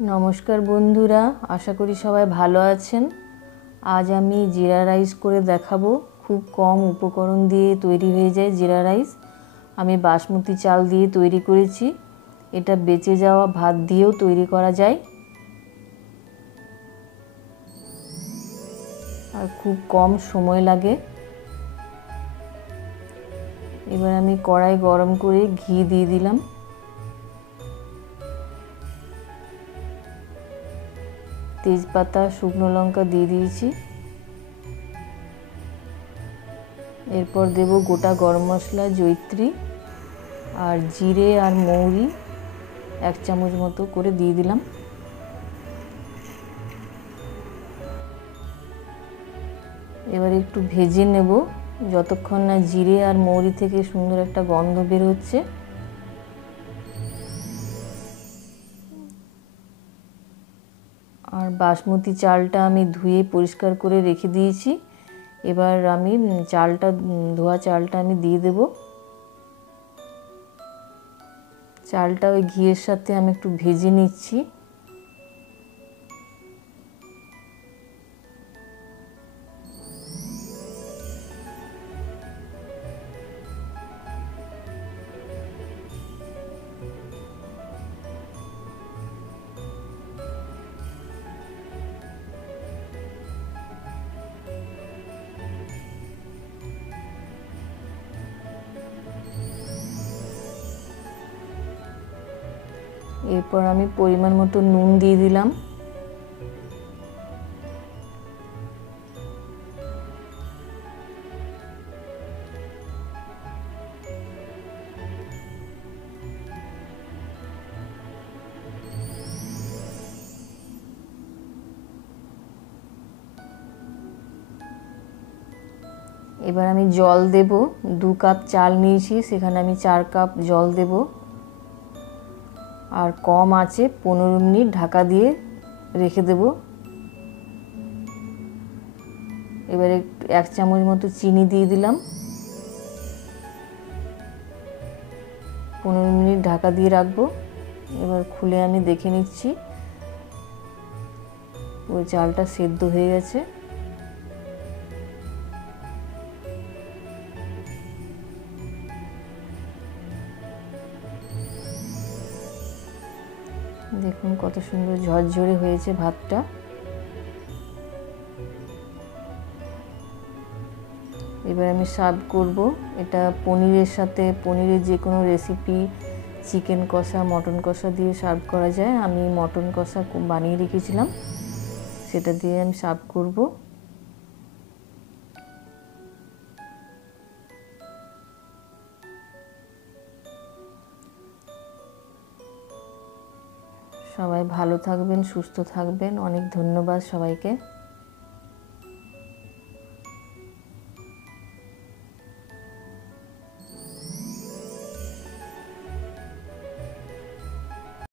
নমস্কার বন্ধুরা, আশা করি সবাই ভালো আছেন। আজ আমি জিরা রাইস করে দেখাবো। খুব কম উপকরণ দিয়ে তৈরি হয়ে যায় জিরা রাইস। আমি বাসমতি চাল দিয়ে তৈরি করেছি। এটা বেঁচে যাওয়া ভাত দিয়েও তৈরি করা যায় আর খুব কম সময় লাগে। এবার আমি কড়াই গরম করে ঘি দিয়ে দিলাম। তেজপাতা, শুকনো লঙ্কা দিয়ে দিয়েছি। এরপর দেব গোটা গরম মশলা, জয়িত্রী আর জিরে আর মৌরি 1 চামচ মতো করে দিয়ে দিলাম। এবার একটু ভেজে নেব যতক্ষণ না জিরে আর মৌরি থেকে সুন্দর একটা গন্ধ বের হচ্ছে। আর বাসমতি চালটা আমি ধুয়ে পরিষ্কার করে রেখে দিয়েছি। এবার আমি ধোয়া চালটা আমি দিয়ে দেব। চালটা ওই ঘিয়ের সাথে আমি একটু ভেজে নিচ্ছি। এরপর আমি পরিমাণ মতো নুন দিয়ে দিলাম। এবার আমি জল দেব। 2 কাপ চাল নিয়েছি, সেখানে আমি 4 কাপ জল দেব। আর কম আঁচে 15 মিনিট ঢাকা দিয়ে রেখে দেব। এবার 1 চামচ মতো চিনি দিয়ে দিলাম। 15 মিনিট ঢাকা দিয়ে রাখবো। এবার খুলে আমি দেখে নিচ্ছি ওই চালটা সেদ্ধ হয়ে গেছে। দেখুন কত সুন্দর ঝরঝরে হয়েছে ভাতটা। এবার আমি সার্ভ করব। এটা পনিরের সাথে, পনিরের যে কোনো রেসিপি, চিকেন কষা, মটন কষা দিয়ে সার্ভ করা যায়। আমি মটন কষা বানিয়ে রেখেছিলাম, সেটা দিয়ে আমি সার্ভ করব। সবাই ভালো থাকবেন, সুস্থ থাকবেন। অনেক ধন্যবাদ সবাইকে।